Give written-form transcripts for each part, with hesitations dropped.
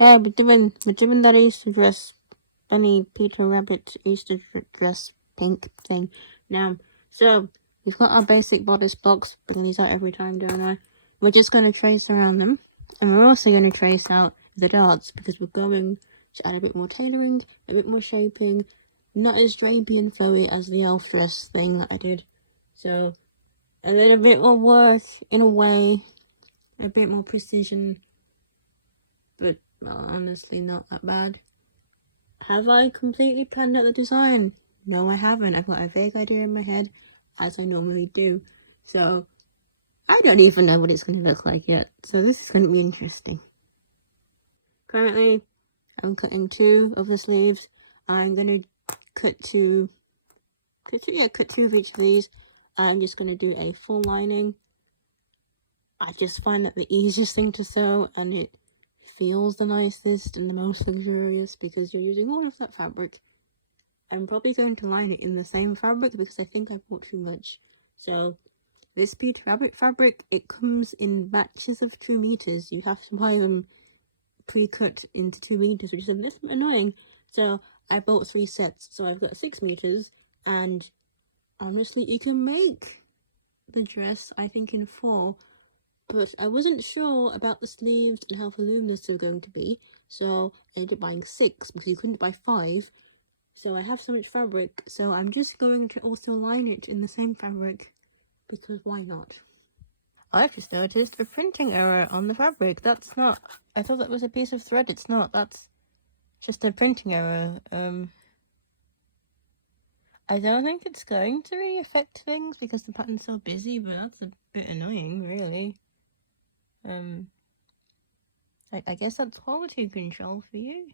Yeah, we're doing that Easter dress, Bunny Peter Rabbit Easter dress pink thing. Now, so we've got our basic bodice blocks, bringing these out every time, don't I? We're just going to trace around them, and we're also going to trace out the darts because we're going to add a bit more tailoring, a bit more shaping, not as drapey and flowy as the elf dress thing that I did. So a little bit more work in a way, a bit more precision, but honestly not that bad. Have I completely planned out the design? No, I haven't. I've got a vague idea in my head, as I normally do. So I don't even know what it's going to look like yet. So this is going to be interesting. Currently, I'm cutting 2 of the sleeves. I'm going to cut two of each of these. I'm just going to do a full lining. I just find that the easiest thing to sew, and it feels the nicest and the most luxurious because you're using all of that fabric. I'm probably going to line it in the same fabric because I think I bought too much. So this Peter Rabbit fabric, it comes in batches of 2 meters. You have to buy them pre-cut into 2 meters, which is a little bit annoying. So I bought 3 sets, so I've got 6 meters, and honestly, you can make the dress, I think, in 4, but I wasn't sure about the sleeves and how voluminous they were going to be, so I ended up buying 6 because you couldn't buy 5. So I have so much fabric, so I'm just going to also line it in the same fabric, because why not? I've just noticed a printing error on the fabric. That's not... I thought that was a piece of thread. It's not. That's just a printing error. I don't think it's going to really affect things because the pattern's so busy, but that's a bit annoying, really. I guess that's quality control for you.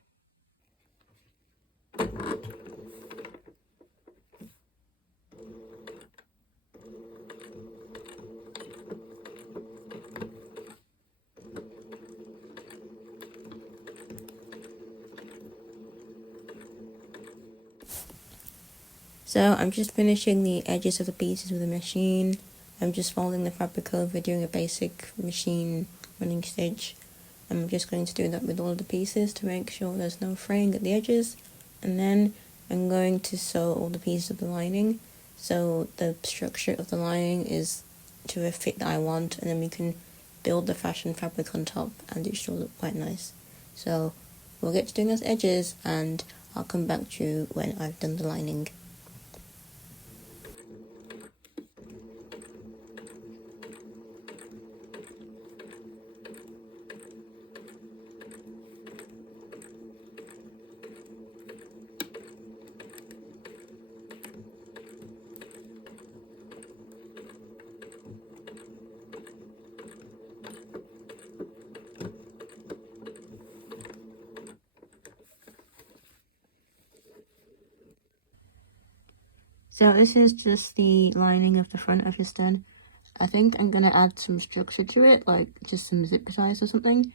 So I'm just finishing the edges of the pieces with a machine. I'm just folding the fabric over, doing a basic machine running stitch. I'm just going to do that with all of the pieces to make sure there's no fraying at the edges. And then I'm going to sew all the pieces of the lining. So the structure of the lining is to a fit that I want, and then we can build the fashion fabric on top, and it should look quite nice. So we'll get to doing those edges, and I'll come back to you when I've done the lining. So this is just the lining of the front I've just done. I think I'm going to add some structure to it, like just some zip ties or something,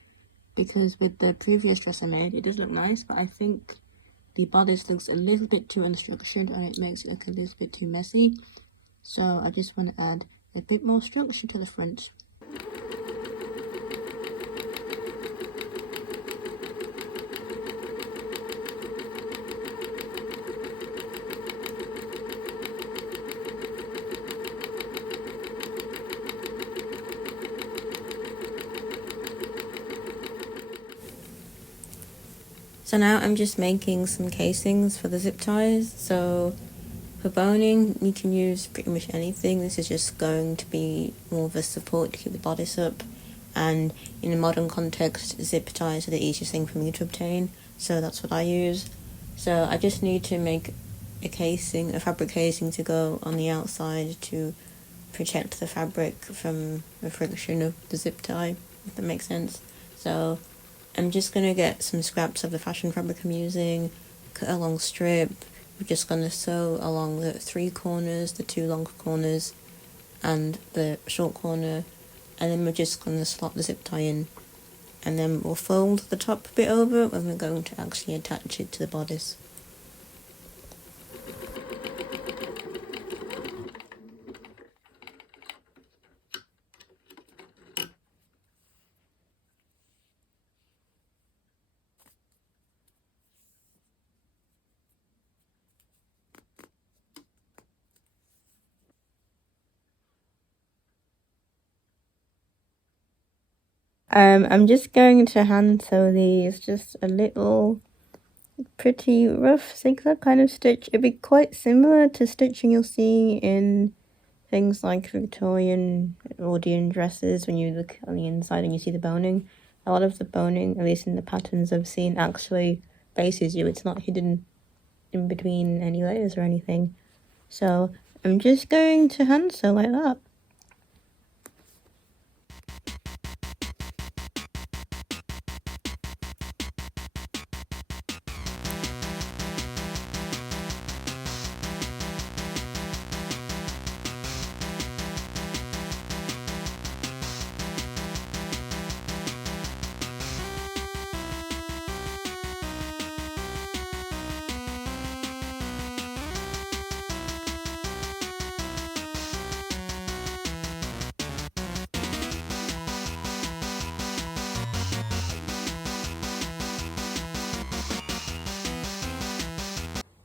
because with the previous dress I made, it does look nice, but I think the bodice looks a little bit too unstructured and it makes it look a little bit too messy. So I just want to add a bit more structure to the front. So now I'm just making some casings for the zip ties. So for boning, you can use pretty much anything. This is just going to be more of a support to keep the bodice up. And in a modern context, zip ties are the easiest thing for me to obtain. So that's what I use. So I just need to make a casing, a fabric casing to go on the outside to protect the fabric from the friction of the zip tie, if that makes sense. So I'm just going to get some scraps of the fashion fabric I'm using, cut a long strip. We're just going to sew along the 3 corners, the 2 long corners, and the short corner, and then we're just going to slot the zip tie in, and then we'll fold the top bit over when we're going to actually attach it to the bodice. I'm just going to hand sew these, just a little pretty rough zigzag kind of stitch. It'd be quite similar to stitching you'll see in things like Victorian Edwardian dresses when you look on the inside and you see the boning. A lot of the boning, at least in the patterns I've seen, actually faces you. It's not hidden in between any layers or anything. So I'm just going to hand sew like that.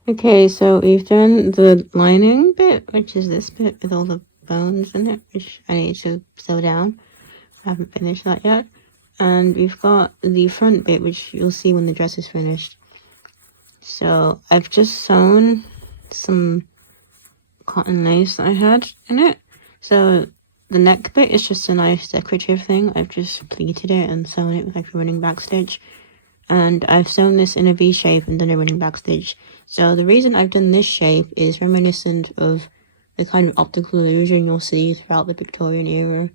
Okay, so we've done the lining bit, which is this bit with all the bones in it, which I need to sew down. I haven't finished that yet. And we've got the front bit, which you'll see when the dress is finished. So I've just sewn some cotton lace that I had in it. So the neck bit is just a nice decorative thing. I've just pleated it and sewn it with like a running back stitch. And I've sewn this in a V shape and done a running back stitch. So the reason I've done this shape is reminiscent of the kind of optical illusion you'll see throughout the Victorian era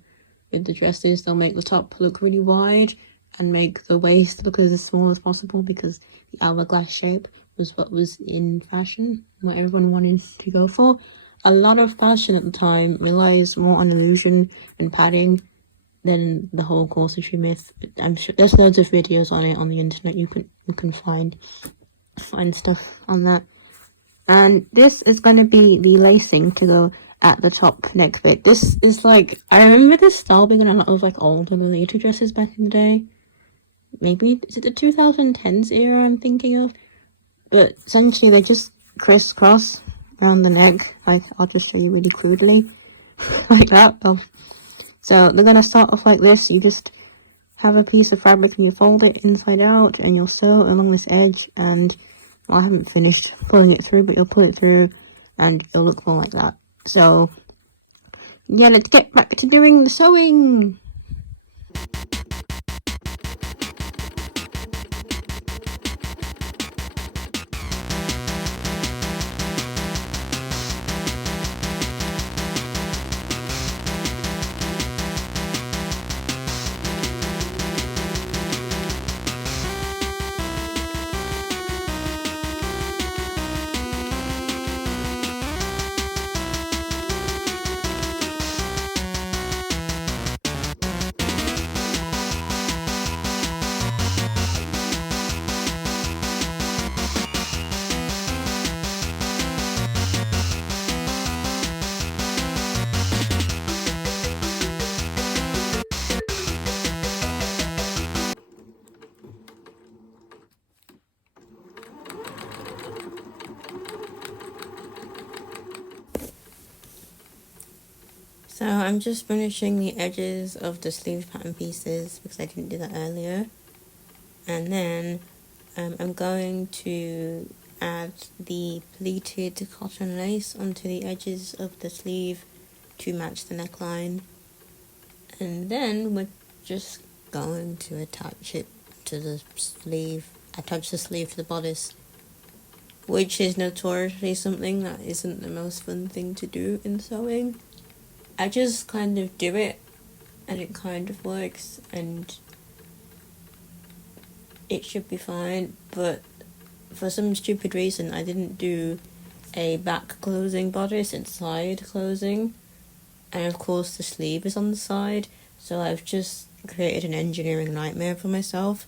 with the dresses. They'll make the top look really wide and make the waist look as small as possible because the hourglass shape was what was in fashion, what everyone wanted to go for. A lot of fashion at the time relies more on illusion and padding than the whole corsetry myth. I'm sure there's loads of videos on it on the internet. You can find stuff on that. And this is going to be the lacing to go at the top neck bit. This is like, I remember this style being in a lot of like older lolita dresses back in the day. Maybe, is it the 2010s era I'm thinking of? But essentially they just crisscross around the neck. Like, I'll just show you really crudely. Like that. So they're going to start off like this. You just have a piece of fabric and you fold it inside out and you'll sew along this edge. And well, I haven't finished pulling it through, but you'll pull it through and it'll look more like that. So yeah, let's get back to doing the sewing. So I'm just finishing the edges of the sleeve pattern pieces because I didn't do that earlier. And then I'm going to add the pleated cotton lace onto the edges of the sleeve to match the neckline. And then we're just going to attach it to the sleeve, attach the sleeve to the bodice, which is notoriously something that isn't the most fun thing to do in sewing. I just kind of do it and it kind of works and it should be fine, but for some stupid reason I didn't do a back closing bodice and side closing, and of course the sleeve is on the side, so I've just created an engineering nightmare for myself.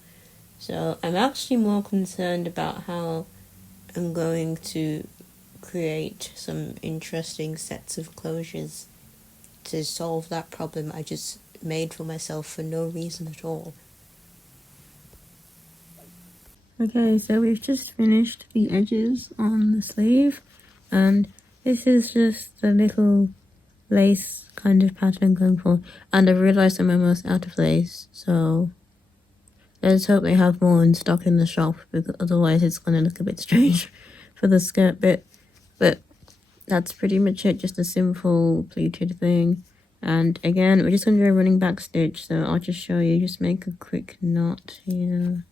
So I'm actually more concerned about how I'm going to create some interesting sets of closures to solve that problem I just made for myself for no reason at all. Okay, so we've just finished the edges on the sleeve, and this is just a little lace kind of pattern going for, and I've realised I'm almost out of lace, so let's hope they have more in stock in the shop, because otherwise it's going to look a bit strange for the skirt bit. But that's pretty much it, just a simple pleated thing. And again, we're just going to do a running back stitch, so I'll just show you, just make a quick knot here.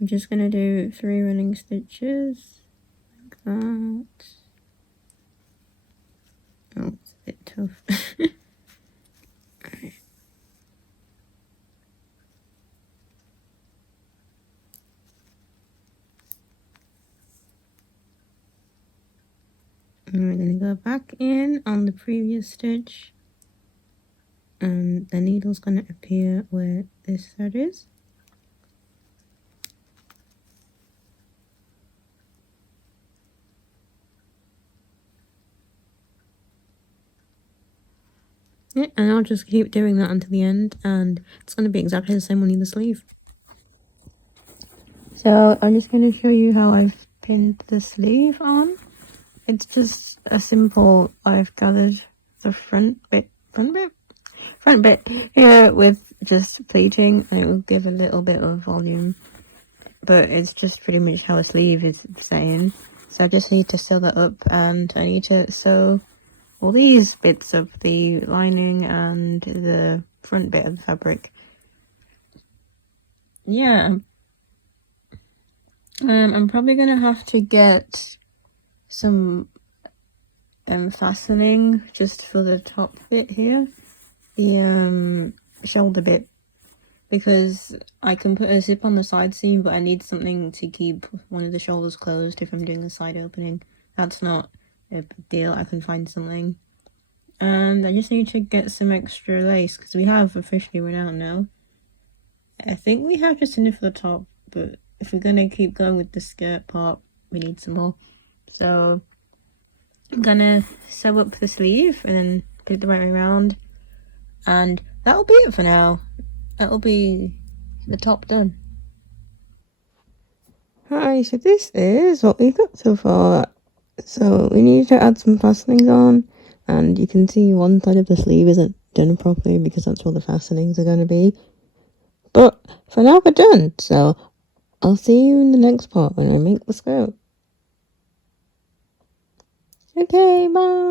I'm just going to do 3 running stitches, like that. Oh, it's a bit tough. Right. And we're going to go back in on the previous stitch, and the needle's going to appear where this thread is. Yeah, and I'll just keep doing that until the end, and it's going to be exactly the same on either sleeve. So I'm just going to show you how I've pinned the sleeve on. It's just a simple, I've gathered the front bit here with just pleating, and it will give a little bit of volume, but it's just pretty much how a sleeve is saying. So I just need to sew that up, and I need to sew all these bits of the lining and the front bit of the fabric. Yeah, I'm probably gonna have to get some fastening just for the top bit here, the shoulder bit, because I can put a zip on the side seam, but I need something to keep one of the shoulders closed if I'm doing the side opening. That's not a big deal, I can find something. And I just need to get some extra lace, because we have officially run out now. I think we have just enough for the top, but if we're gonna keep going with the skirt part, we need some more. So I'm gonna sew up the sleeve and then put it the right way around, and that'll be it for now. That'll be the top done. Hi, so this is what we've got so far. So we need to add some fastenings on, and you can see one side of the sleeve isn't done properly because that's where the fastenings are going to be. But for now we're done, so I'll see you in the next part when I make the skirt. Okay, bye!